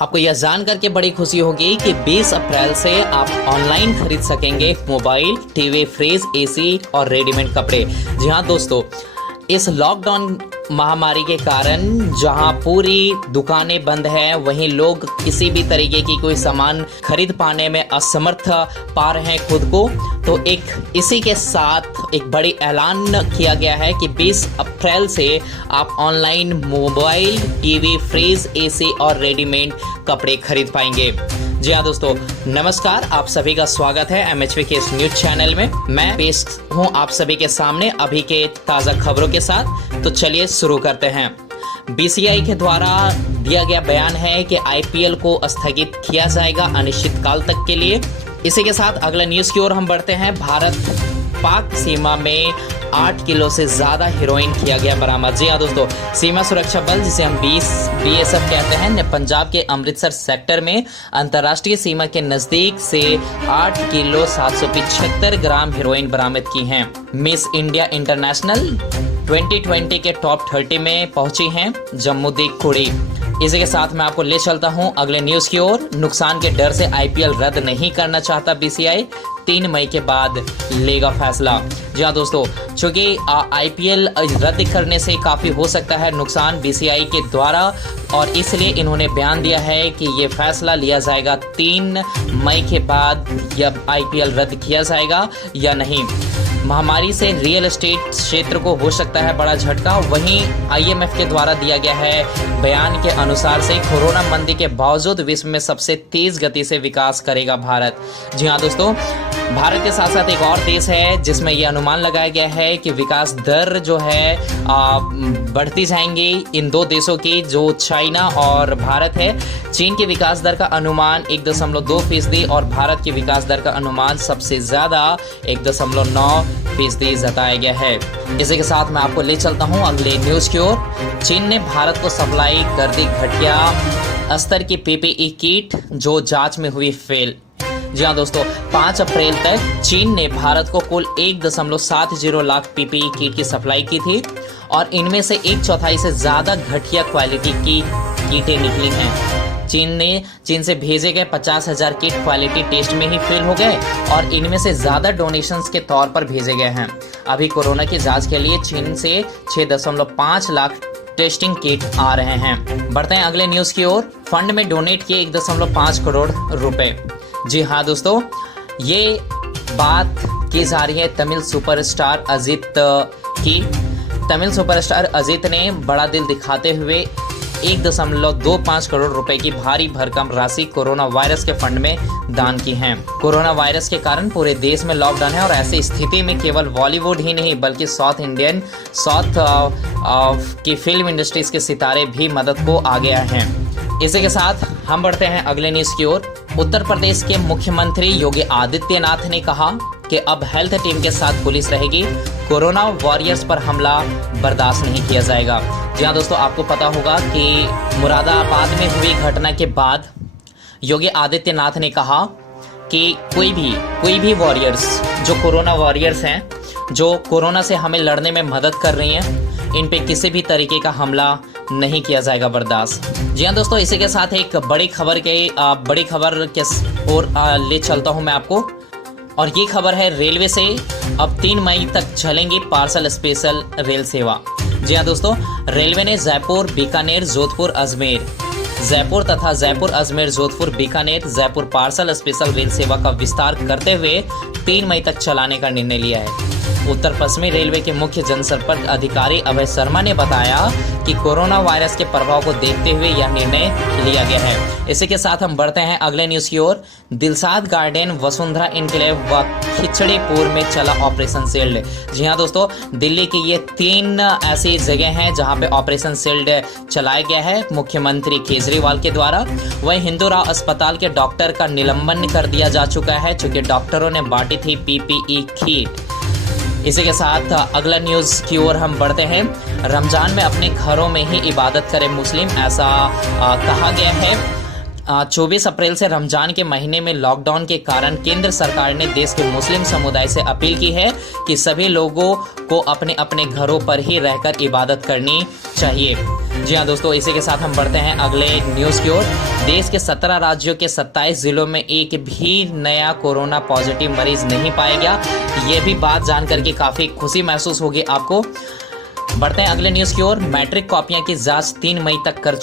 आपको यह जान करके बड़ी खुशी होगी कि 20 अप्रैल से आप ऑनलाइन खरीद सकेंगे मोबाइल, टीवी, फ्रिज, एसी और रेडीमेड कपड़े। जी हाँ दोस्तों, इस लॉकडाउन महामारी के कारण जहां पूरी दुकानें बंद हैं, वहीं लोग किसी भी तरीके की कोई सामान खरीद पाने में असमर्थ पा रहे हैं खुद को। तो इसी के साथ एक बड़ी ऐलान किया गया है कि 20 अप्रैल से आप online mobile, TV, fridge, AC और रेडीमेड कपड़े खरीद पाएंगे। जी हाँ दोस्तों, नमस्कार, आप सभी का स्वागत है MHV के इस न्यूज चैनल में। मैं पेश हूँ आप सभी के सामने अभी के ताज़ा खबरों के साथ। तो चलिए शुरू करते हैं। BCCI के द्वारा दिया गया बयान है कि IPL को स्थगित किया जाएगा अनिश्चितकाल तक के लिए। इसी के साथ अगला न्यूज़ की ओर हम बढ़ते हैं। भारत पाक सीमा में 8 किलो से ज़्यादा हेरोइन किया गया बरामद। जी हाँ दोस्तों, सीमा सुरक्षा बल जिसे हम BSF कहते हैं ने पंजाब के अमृतसर सेक्टर में अंतर्राष्ट्रीय सीमा के नज़दीक से 8 किलो 775 ग्राम हेरोइन बरामद की हैं। मिस इंडिया इंटरनेशनल 2020 के टॉप 30 में पहुंची हैं जम्मू कुड़ी। इसी के साथ मैं आपको ले चलता हूं अगले न्यूज़ की ओर। नुकसान के डर से IPL रद्द नहीं करना चाहता BCCI, 3 मई के बाद लेगा फैसला। जी हाँ दोस्तों, चूँकि IPL रद्द करने से काफ़ी हो सकता है नुकसान BCCI के द्वारा, और इसलिए इन्होंने बयान दिया है कि ये फैसला लिया जाएगा 3 मई के बाद, या IPL रद्द किया जाएगा या नहीं। महामारी से रियल एस्टेट क्षेत्र को हो सकता है बड़ा झटका। वहीं IMF के द्वारा दिया गया है बयान के अनुसार से कोरोना मंदी के बावजूद विश्व में सबसे तेज गति से विकास करेगा भारत। जी हाँ दोस्तों, भारत के साथ साथ एक और देश है जिसमें यह अनुमान लगाया गया है कि विकास दर जो है बढ़ती जाएंगी। इन दो देशों की जो चाइना और भारत है, चीन की विकास दर का अनुमान 1.2% और भारत की विकास दर का अनुमान सबसे ज़्यादा 1.9% जताया गया है। इसी के साथ मैं आपको ले चलता हूँ अगले न्यूज़ की ओर। चीन ने भारत को सप्लाई कर दी घटिया स्तर की PPE किट, जो जांच में हुई फेल। जी हाँ दोस्तों, 5 अप्रैल तक चीन ने भारत को कुल 1.70 लाख PPE किट की सप्लाई की थी, और इनमें से 1/4 से ज़्यादा घटिया क्वालिटी की कीटें निकली हैं। चीन से भेजे गए 50,000 किट क्वालिटी टेस्ट में ही फेल हो गए, और इनमें से ज़्यादा डोनेशंस के तौर पर भेजे गए हैं। अभी कोरोना की जांच के लिए चीन से 6.5 लाख टेस्टिंग किट आ रहे हैं। बढ़ते हैं अगले न्यूज़ की ओर। फंड में डोनेट किए 1.5 करोड़ रुपए। जी हाँ दोस्तों, ये बात की जा रही है तमिल सुपरस्टार अजित की। तमिल सुपरस्टार अजित ने बड़ा दिल दिखाते हुए 1.25 करोड़ रुपए की भारी भरकम राशि कोरोना वायरस के फंड में दान की है। कोरोना वायरस के कारण पूरे देश में लॉकडाउन है, और ऐसी स्थिति में केवल बॉलीवुड ही नहीं बल्कि साउथ की फिल्म इंडस्ट्रीज के सितारे भी मदद को आगे आए हैं। इसी के साथ हम बढ़ते हैं अगले न्यूज़ की ओर। उत्तर प्रदेश के मुख्यमंत्री योगी आदित्यनाथ ने कहा कि अब हेल्थ टीम के साथ पुलिस रहेगी, कोरोना वॉरियर्स पर हमला बर्दाश्त नहीं किया जाएगा। जी हाँ दोस्तों, आपको पता होगा कि मुरादाबाद में हुई घटना के बाद योगी आदित्यनाथ ने कहा कि कोई भी वॉरियर्स, जो कोरोना वॉरियर्स हैं, जो कोरोना से हमें लड़ने में मदद कर रही हैं, इन पे किसी भी तरीके का हमला नहीं किया जाएगा बर्दाश्त। जी हाँ दोस्तों, इसी के साथ एक बड़ी खबर के ओर ले चलता हूँ मैं आपको, और ये खबर है रेलवे से। अब 3 मई तक चलेंगी पार्सल स्पेशल रेल सेवा। जी हाँ दोस्तों, रेलवे ने जयपुर, बीकानेर, जोधपुर, अजमेर, जयपुर तथा Jaipur, Ajmer, Jodhpur, Bikaner, Jaipur parcel special rail सेवा का विस्तार करते हुए 3 मई तक चलाने का निर्णय लिया है। उत्तर पश्चिमी रेलवे के मुख्य जनसंपर्क अधिकारी अभय शर्मा ने बताया कि कोरोना वायरस के प्रभाव को देखते हुए यह निर्णय लिया गया है। इसी के साथ हम बढ़ते हैं अगले न्यूज़ की ओर। दिलशाद गार्डन, वसुंधरा इनक्लेव व खिचड़ीपुर में चला ऑपरेशन शील्ड। जी हाँ दोस्तों, दिल्ली की ये 3 ऐसी जगह हैं जहां पे ऑपरेशन शील्ड चलाया गया है मुख्यमंत्री केजरीवाल के द्वारा। वहीं हिंदूराव अस्पताल के डॉक्टर का निलंबन कर दिया जा चुका है, चूंकि डॉक्टरों ने बांटी थी PPE किट। इसी के साथ अगला न्यूज़ की ओर हम बढ़ते हैं। रमजान में अपने घरों में ही इबादत करें मुस्लिम, ऐसा कहा गया है। 24 अप्रैल से रमजान के महीने में लॉकडाउन के कारण केंद्र सरकार ने देश के मुस्लिम समुदाय से अपील की है कि सभी लोगों को अपने अपने घरों पर ही रहकर इबादत करनी चाहिए। जी हाँ दोस्तों, इसी के साथ हम बढ़ते हैं अगले न्यूज़ की ओर। देश के 17 राज्यों के 27 जिलों में एक भी नया कोरोना पॉजिटिव मरीज नहीं पाया गया। ये भी बात जान करके काफ़ी खुशी महसूस होगी आपको। बढ़ते हैं अगले न्यूज़ की ओर। मैट्रिक कॉपियां की जांच 3 मई तक कर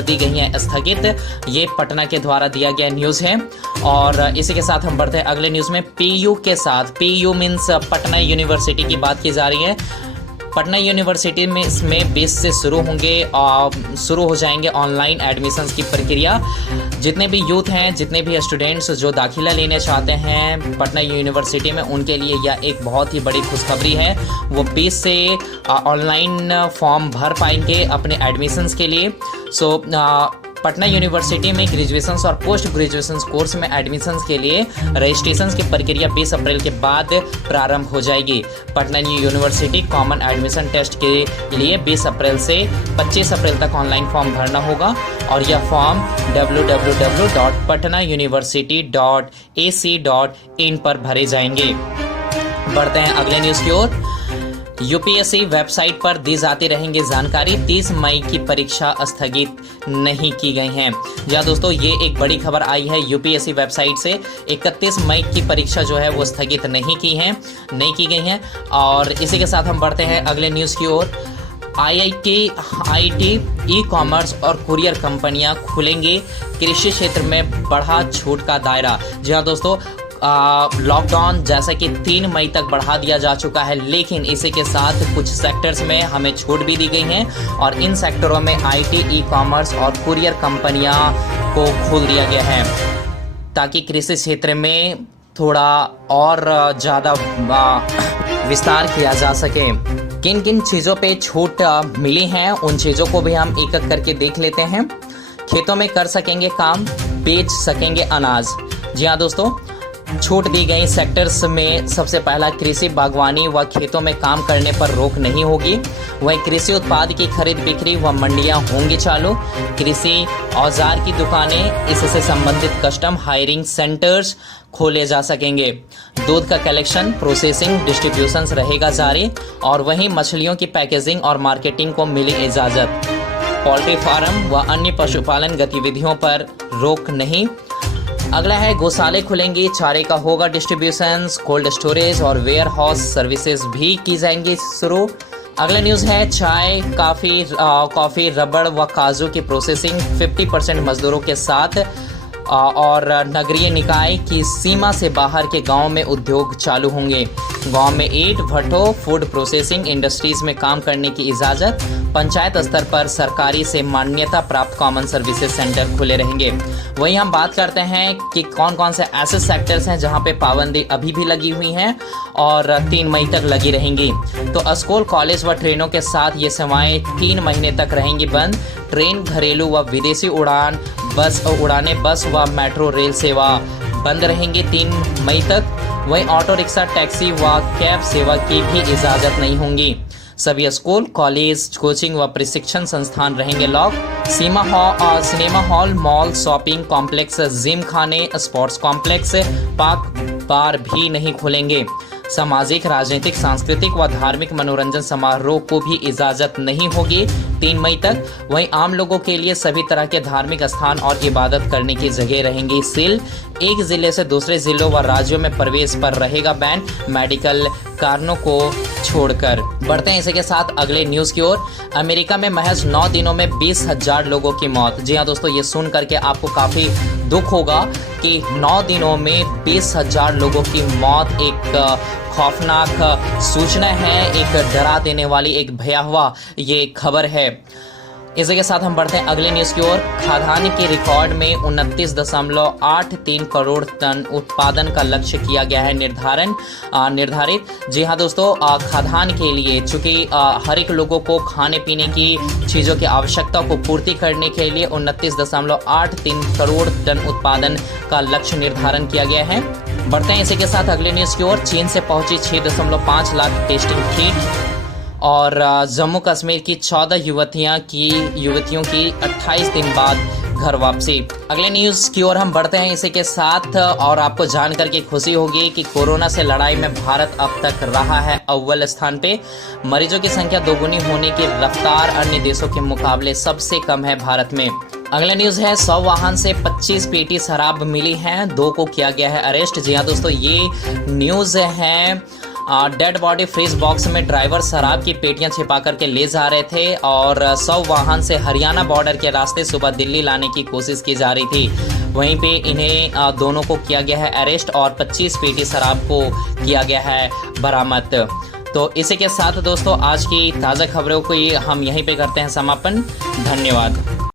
दी गई हैं स्थगित। ये पटना के द्वारा दिया गया न्यूज़ है। और इसी के साथ हम बढ़ते हैं अगले न्यूज़ में। पीयू के साथ, पीयू मीन्स पटना यूनिवर्सिटी की बात की जा रही है। पटना यूनिवर्सिटी में इसमें 20 से शुरू हो जाएंगे ऑनलाइन एडमिशन्स की प्रक्रिया। जितने भी यूथ हैं, जितने भी स्टूडेंट्स जो दाखिला लेना चाहते हैं पटना यूनिवर्सिटी में, उनके लिए यह एक बहुत ही बड़ी खुशखबरी है। वो 20 से ऑनलाइन फॉर्म भर पाएंगे अपने एडमिशन्स के लिए। पटना यूनिवर्सिटी में ग्रेजुएशंस और पोस्ट ग्रेजुएशंस कोर्स में एडमिशन्स के लिए रजिस्ट्रेशन की प्रक्रिया 20 अप्रैल के बाद प्रारंभ हो जाएगी। Patna university common admission test के लिए 20 अप्रैल से 25 अप्रैल तक ऑनलाइन फॉर्म भरना होगा और यह फॉर्म www.patnauniversity.ac.in पर भरे जाएंगे। बढ़ते हैं अगले न्यूज़ की ओर। यूपीएससी वेबसाइट पर दी जाती रहेंगी जानकारी। 30 मई की परीक्षा स्थगित नहीं की गई हैं। या दोस्तों, ये एक बड़ी खबर आई है यूपीएससी वेबसाइट से। 31 मई की परीक्षा जो है वो स्थगित नहीं की गई हैं। और इसी के साथ हम बढ़ते हैं अगले न्यूज़ की ओर। आईटी, ई कॉमर्स और कुरियर कंपनियां खुलेंगी। कृषि क्षेत्र में बढ़ा छूट का दायरा। जी हाँ दोस्तों, लॉकडाउन जैसा कि 3 मई तक बढ़ा दिया जा चुका है, लेकिन इसी के साथ कुछ सेक्टर्स में हमें छूट भी दी गई हैं और इन सेक्टरों में आईटी, ई कॉमर्स और कुरियर कंपनियां को खोल दिया गया है ताकि कृषि क्षेत्र में थोड़ा और ज़्यादा विस्तार किया जा सके। किन किन चीज़ों पे छूट मिली हैं उन चीज़ों को भी हम एक एक करके देख लेते हैं। खेतों में कर सकेंगे काम, बेच सकेंगे अनाज। जी हाँ दोस्तों, छूट दी गई सेक्टर्स में सबसे पहला कृषि, बागवानी व खेतों में काम करने पर रोक नहीं होगी। वहीं कृषि उत्पाद की खरीद बिक्री व मंडियां होंगी चालू। कृषि औजार की दुकानें, इससे संबंधित कस्टम हायरिंग सेंटर्स खोले जा सकेंगे। दूध का कलेक्शन, प्रोसेसिंग, डिस्ट्रीब्यूशन रहेगा जारी। और वहीं मछलियों की पैकेजिंग और मार्केटिंग को मिली इजाज़त। पोल्ट्री फार्म व अन्य पशुपालन गतिविधियों पर रोक नहीं। अगला है गौशाले खुलेंगी, चारे का होगा डिस्ट्रीब्यूशन, कोल्ड स्टोरेज और वेयर हाउस सर्विसेज भी की जाएंगी शुरू। अगला न्यूज़ है चाय, कॉफ़ी, रबड़ व काजू की प्रोसेसिंग 50% मजदूरों के साथ। और नगरीय निकाय की सीमा से बाहर के गांव में उद्योग चालू होंगे। गांव में ईंट भट्ठों, फूड प्रोसेसिंग इंडस्ट्रीज में काम करने की इजाज़त। पंचायत स्तर पर सरकारी से मान्यता प्राप्त कॉमन सर्विसेज सेंटर खुले रहेंगे। वहीं हम बात करते हैं कि कौन कौन से ऐसे सेक्टर्स हैं जहां पे पाबंदी अभी भी लगी हुई हैं और 3 मई तक लगी रहेंगी। तो स्कूल, कॉलेज व ट्रेनों के साथ ये सेवाएं 3 महीने तक रहेंगी बंद। ट्रेन, घरेलू व विदेशी उड़ानें, बस व मेट्रो रेल सेवा बंद रहेंगी 3 मई तक। वहीं ऑटो रिक्शा, टैक्सी व कैब सेवा की भी इजाज़त नहीं होंगी। सभी स्कूल, कॉलेज, कोचिंग व प्रशिक्षण संस्थान रहेंगे lock. Cinema hall, mall, shopping complex, gym खाने, स्पोर्ट्स कॉम्प्लेक्स, पार्क, बार भी नहीं खुलेंगे। सामाजिक, राजनीतिक, सांस्कृतिक व धार्मिक मनोरंजन समारोह को भी इजाज़त नहीं होगी 3 मई तक। वहीं आम लोगों के लिए सभी तरह के धार्मिक स्थान और इबादत करने की जगह रहेंगी सील। एक जिले से दूसरे जिलों व राज्यों में प्रवेश पर रहेगा बैन, मेडिकल कारणों को छोड़कर। बढ़ते हैं इसी के साथ अगले न्यूज़ की ओर। अमेरिका में महज 9 दिनों में 20,000 लोगों की मौत। जी हाँ दोस्तों, ये सुन करके आपको काफ़ी दुख होगा कि 9 दिनों में 20,000 लोगों की मौत एक खौफनाक सूचना है, एक डरा देने वाली, एक भयावह ये खबर है। इसी के साथ हम बढ़ते हैं अगले न्यूज़ की ओर। खाद्यान्न के रिकॉर्ड में 29.83 करोड़ टन उत्पादन का लक्ष्य किया गया है निर्धारित। जी हाँ दोस्तों, खाद्यान्न के लिए चूँकि हर एक लोगों को खाने पीने की चीज़ों की आवश्यकता को पूर्ति करने के लिए 29.83 करोड़ टन उत्पादन का लक्ष्य निर्धारण किया गया है। बढ़ते हैं इसी के साथ अगले न्यूज़ की ओर। चीन से पहुंची 6.5 लाख टेस्टिंग किट। और जम्मू कश्मीर की 14 युवतियों की 28 दिन बाद घर वापसी। अगले न्यूज की ओर हम बढ़ते हैं इसी के साथ, और आपको जानकर के खुशी होगी कि कोरोना से लड़ाई में भारत अब तक रहा है अव्वल स्थान पे। मरीजों की संख्या दोगुनी होने की रफ्तार अन्य देशों के मुकाबले सबसे कम है भारत में। अगला न्यूज है 100 वाहन से 25 पेटी शराब मिली है, 2 को किया गया है अरेस्ट। जी हाँ दोस्तों, ये न्यूज है डेड बॉडी फ्रीज बॉक्स में ड्राइवर शराब की पेटियां छिपा करके ले जा रहे थे और 100 वाहन से हरियाणा बॉर्डर के रास्ते सुबह दिल्ली लाने की कोशिश की जा रही थी। वहीं पे इन्हें दोनों को किया गया है अरेस्ट और 25 पेटी शराब को किया गया है बरामद। तो इसी के साथ दोस्तों आज की ताज़ा खबरों को हम यहीं पे करते हैं समापन। धन्यवाद।